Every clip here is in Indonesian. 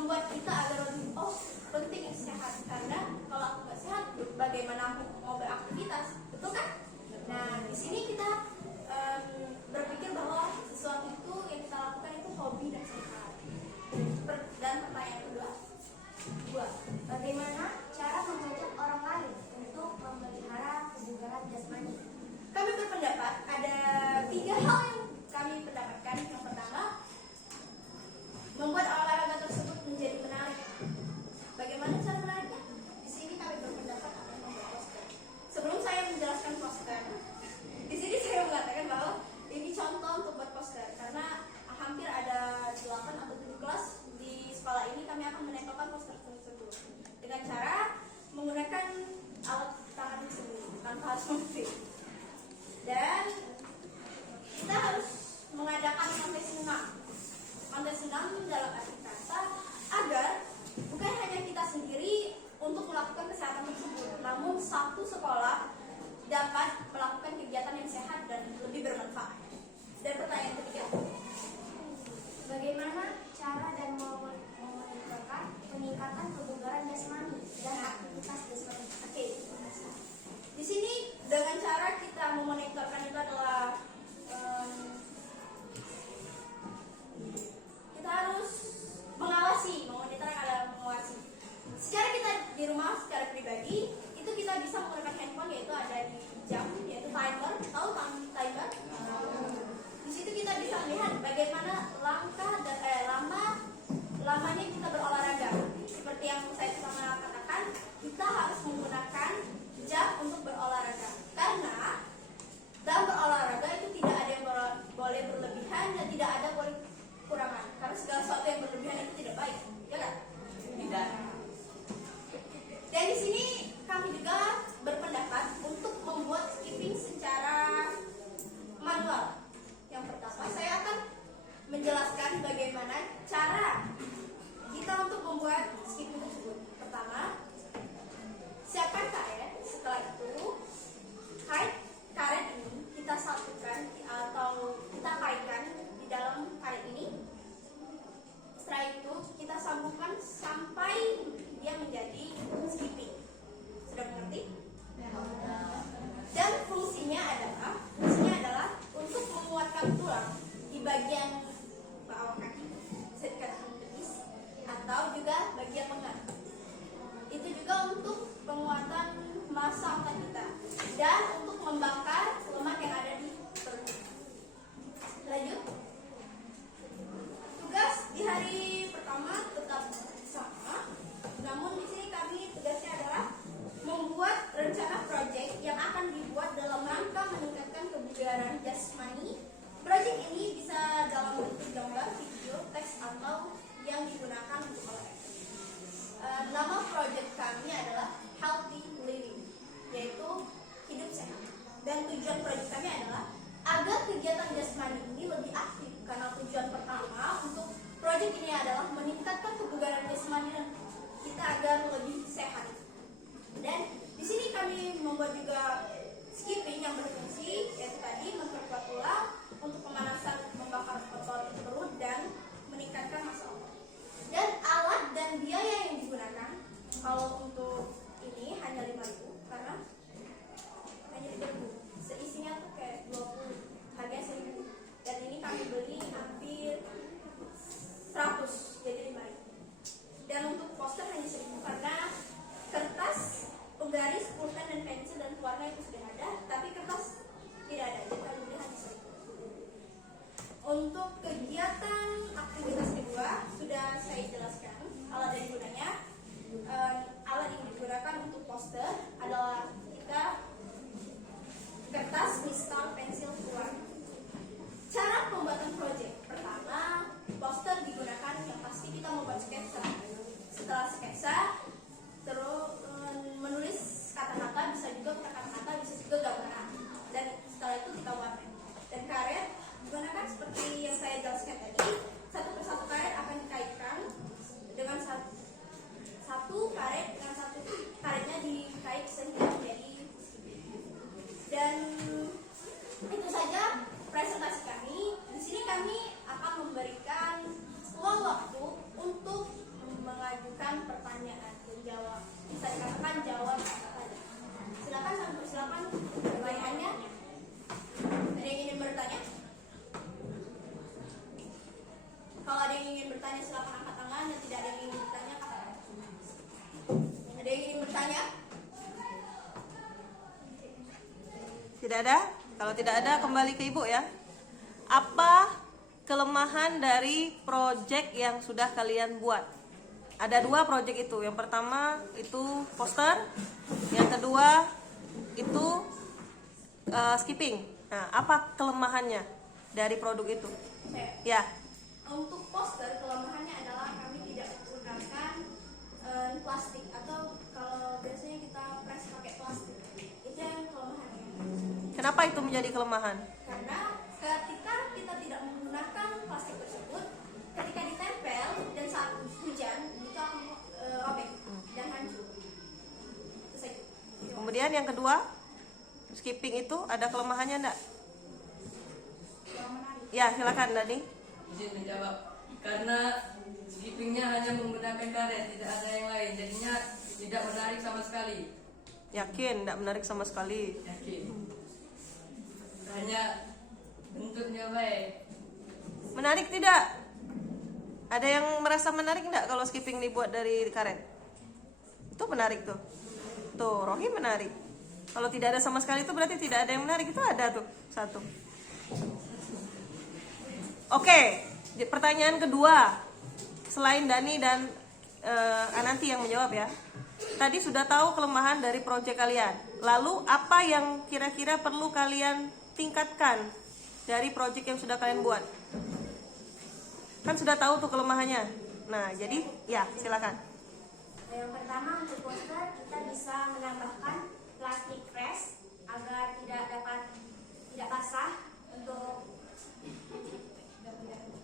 membuat kita agar lebih penting sehat, karena kalau aku nggak sehat bagaimana aku mau beraktivitas, betul kan? Nah di sini kita berpikir bahwa sesuatu itu yang kita lakukan itu hobi dan sehat. Dan pertanyaan kedua, Bagaimana cara mengajak orang lain untuk memelihara kebugaran jasmani? kami berpendapat ada 3 hal yang kami pendapatkan. Yang pertama, membuat olahraga tersebut menjadi menarik. Bagaimana cara menariknya? Di sini kami berpendapat akan membuat poster. Sebelum saya menjelaskan poster, di sini saya mengatakan bahwa ini contoh untuk buat poster, karena hampir ada 8 atau 7 kelas di sekolah ini kami akan menempelkan poster tersebut dengan cara menggunakan alat tangan tersebut tanpa harus mengetik. Dan kita harus mengadakan kontes senam dalam arti kata agar bukan hanya kita sendiri untuk melakukan kesehatan tersebut, namun satu sekolah dapat melakukan kegiatan yang sehat dan lebih bermanfaat. Dan pertanyaan ketiga, Bagaimana cara dan memonitorkan peningkatan kebugaran jasmani dan aktivitas jasmani? Oke. Di sini dengan cara kita memonitorkan itu adalah kita harus memonitor adalah mengawasi. Secara kita di rumah secara pribadi itu kita bisa menggunakan handphone, yaitu ada di jam, yaitu timer. Tahu timer? Di situ kita bisa melihat bagaimana lamanya kita berolahraga. Seperti yang saya pernah katakan, kita harus menggunakan jam untuk berolahraga, karena dalam berolahraga itu tidak ada yang boleh berlebihan dan tidak ada boleh kekurangan, karena segala sesuatu yang berlebihan itu tidak baik, ya kan? Tidak. Dan di sini kami juga berpendapat untuk membuat skipping secara manual. Yang pertama, saya akan menjelaskan bagaimana cara kita untuk membuat skipping tersebut. Pertama, siapkan karet. Setelah itu, karet ini kita satukan atau kita kaitkan di dalam karet ini. Setelah itu, kita sambungkan sampai dia menjadi skipping. Sudah mengerti? Dan fungsinya adalah untuk menguatkan tulang di bagian bawah kaki, sekat betis, atau juga bagian lengan. Itu juga untuk penguatan massa otot kita dan untuk membakar lemak yang ada di perut. Lanjut. Tugas di hari pertama tetap sama, namun di sini kami tugasnya adalah membuat rencana proyek yang akan dibuat dalam rangka meningkatkan kebugaran jasmani. Proyek ini bisa dalam bentuk gambar, video, teks, atau yang digunakan untuk olahraga. Nama proyek kami adalah Healthy Living, yaitu hidup sehat. Dan tujuan proyek kami adalah agar kegiatan jasmani ini lebih aktif, karena tujuan pertama untuk proyek ini adalah meningkatkan kebugaran jasmani dan kita agar lebih sehat. Dan di sini kami membuat juga skipping yang berfungsi, yaitu tadi memperkuat tulang untuk pemanasan, membakar otot perut dan meningkatkan massa otot. Dan alat dan biaya yang digunakan kalau untuk ini hanya 5.000, karena hanya 3.000. Seisinya tuh kayak 20, harganya 1.000. Dan ini kami beli hampir 100, jadi 5.000. Dan untuk poster hanya 1.000 karena kertas, penggaris, pulpen dan pensil dan warna itu sudah ada, tapi kertas tidak ada, jadi kami beli hanya 1.000. Untuk kegiatan aktivitas kedua sudah saya jelaskan alat dan gunanya. Alat yang digunakan untuk poster adalah kita kertas, mistal, pensil, warna. Cara pembuatan proyek pertama, poster digunakan yang pasti kita membuat sketsa. Setelah sketsa, terus menulis kata-kata, bisa juga kata-kata, bisa juga gambaran. Dan setelah itu kita warna. Dan karet digunakan seperti yang saya jelaskan tadi. Satu persatu karet akan dikaitkan dengan satu karet dengan satu karetnya dikait sehingga menjadi. Dan itu saja presentasi kami. Di sini kami akan memberikan luang waktu untuk Tidak ada? Kalau tidak ada kembali ke Ibu ya. Apa kelemahan dari proyek yang sudah kalian buat? Ada 2 proyek itu. Yang pertama itu poster, yang kedua itu skipping. Nah, apa kelemahannya dari produk itu? Ya. Untuk poster, kelemahannya adalah kami tidak menggunakan plastik, atau kalau biasanya kita press pakai plastik. Itu yang kelemahannya. Kenapa itu menjadi kelemahan? Karena ketika kita tidak menggunakan plastik tersebut, ketika ditempel dan saat hujan itu akan robek dan hancur. Itu saja. Kemudian yang kedua, skipping itu ada kelemahannya enggak? Ya, silakan Dani. Izin menjawab. Karena skippingnya hanya menggunakan karet, tidak ada yang lain, jadinya tidak menarik sama sekali. Yakin enggak menarik sama sekali? Yakin. Hanya bentuknya baik. Menarik tidak? Ada yang merasa menarik enggak kalau skipping dibuat dari karet? Itu menarik tuh. Tuh, Rohi menarik. Kalau tidak ada sama sekali itu berarti tidak ada yang menarik. Itu ada tuh, 1. Oke, pertanyaan kedua. Selain Dani dan Ananti yang menjawab ya. Tadi sudah tahu kelemahan dari proyek kalian. Lalu apa yang kira-kira perlu kalian tingkatkan dari proyek yang sudah kalian buat? Kan sudah tahu tuh kelemahannya. Nah, jadi ya silakan. Yang pertama, untuk poster kita bisa menambahkan plastik fresh agar tidak basah untuk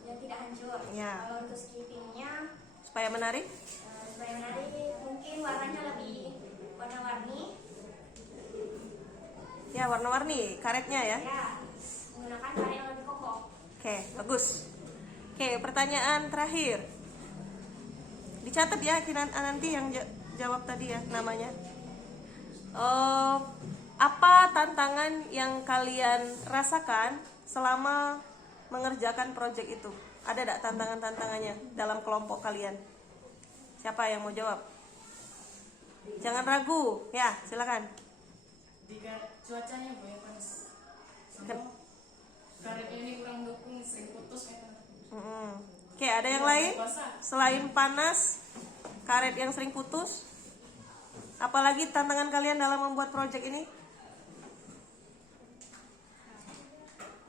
yang tidak hancur. Ya. Kalau untuk skippingnya Supaya menarik? supaya menarik, mungkin warnanya lebih warna-warni. Ya, warna-warni karetnya ya. Ya, menggunakan karet yang lebih kokoh. Oke, bagus. Oke, pertanyaan terakhir. Dicatat ya, nanti yang jawab tadi ya namanya. Apa tantangan yang kalian rasakan selama mengerjakan proyek itu? Ada tidak tantangan-tantangannya dalam kelompok kalian? Siapa yang mau jawab? Jangan ragu, ya silakan. Jika cuacanya banyak panas, sama karetnya ini kurang dukung, sering putus ya. Oke, ada yang lain selain panas, karet yang sering putus? Apalagi tantangan kalian dalam membuat proyek ini?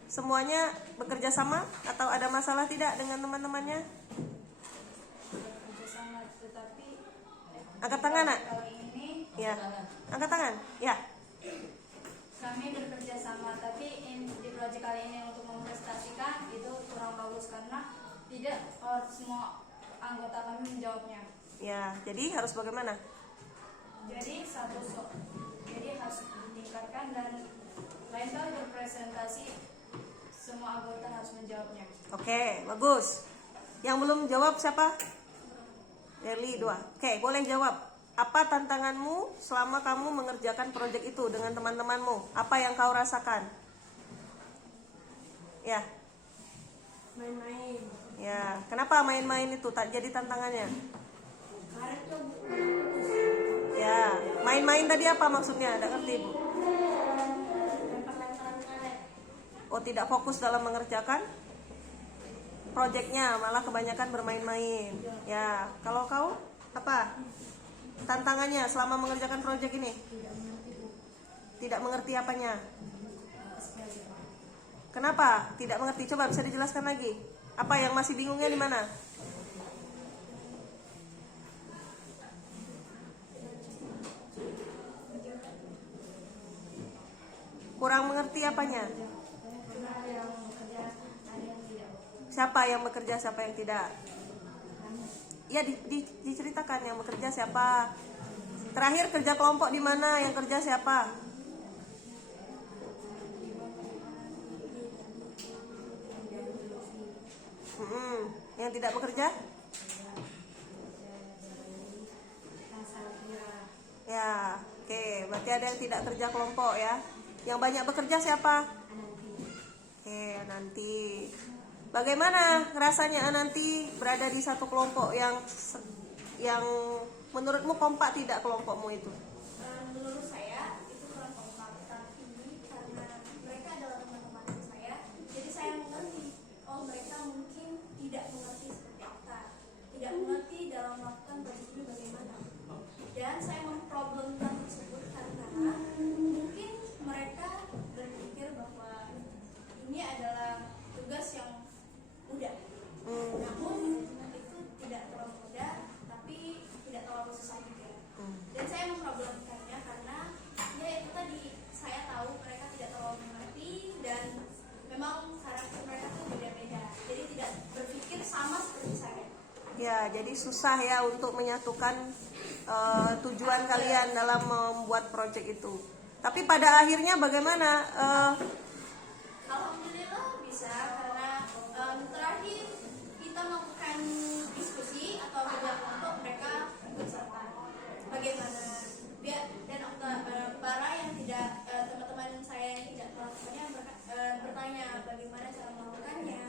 Semuanya bekerja sama atau ada masalah tidak dengan teman-temannya? Bekerjasama, tetapi Angkat tangan, Nak. kali ini Ya. Angkat tangan. Ya. kami bekerja sama, tapi di proyek kali ini untuk memprestasikan itu kurang bagus karena tidak semua anggota kami menjawabnya. Ya, jadi harus bagaimana? Jadi jadi harus ditingkatkan, dan lain kali berpresentasi semua anggota harus menjawabnya. Oke, bagus. Yang belum jawab siapa? Eli 2. Oke, boleh jawab. Apa tantanganmu selama kamu mengerjakan proyek itu dengan teman-temanmu? Apa yang kau rasakan? Ya. Main-main. Ya, kenapa main-main itu tak jadi tantangannya? Karet tuh putus. Ya, main-main tadi apa maksudnya? Tidak ngerti, Bu. Lempar-lemparan karet. Oh, tidak fokus dalam mengerjakan proyeknya, malah kebanyakan bermain-main. Ya, kalau kau apa tantangannya selama mengerjakan proyek ini? Tidak mengerti apanya? Kenapa tidak mengerti? Coba bisa dijelaskan lagi. Apa yang masih bingungnya di mana? Kurang mengerti apanya? Siapa yang bekerja, siapa yang tidak? Ya, diceritakan yang bekerja siapa. Terakhir kerja kelompok di mana? Yang kerja siapa? Yang tidak bekerja? Ya, oke. Berarti ada yang tidak kerja kelompok ya. Yang banyak bekerja siapa? Oke, nanti. Bagaimana rasanya nanti berada di satu kelompok yang menurutmu kompak tidak kelompokmu itu? Menurut saya itu kurang kompak, tapi karena Ya, jadi susah ya untuk menyatukan tujuan kalian dalam membuat proyek itu. Tapi pada akhirnya bagaimana? Alhamdulillah bisa, karena terakhir kita melakukan diskusi atau kerja kelompok, mereka ikut serta. Bagaimana dan para yang tidak, teman-teman saya yang tidak melakukannya bertanya bagaimana cara melakukannya,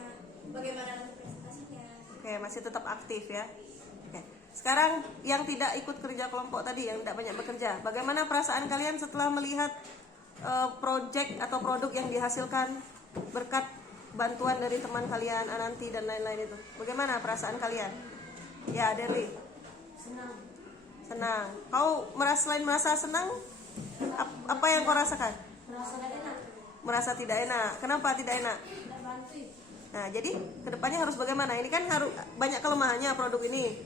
bagaimana untuk presentasinya. Oke, masih tetap aktif ya. Oke. Sekarang yang tidak ikut kerja kelompok tadi, yang tidak banyak bekerja, bagaimana perasaan kalian setelah melihat project atau produk yang dihasilkan berkat bantuan dari teman kalian, Ananti dan lain-lain itu? Bagaimana perasaan kalian? Ya, Derli. Senang. Kau selain merasa senang, apa yang kau rasakan? Merasa tidak enak. Kenapa tidak enak? Nah, jadi kedepannya harus bagaimana? Ini kan harus banyak kelemahannya produk ini.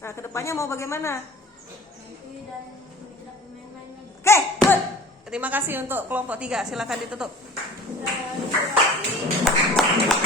Nah, kedepannya mau bagaimana? Oke, good. Terima kasih untuk kelompok 3. Silakan ditutup. Terima kasih.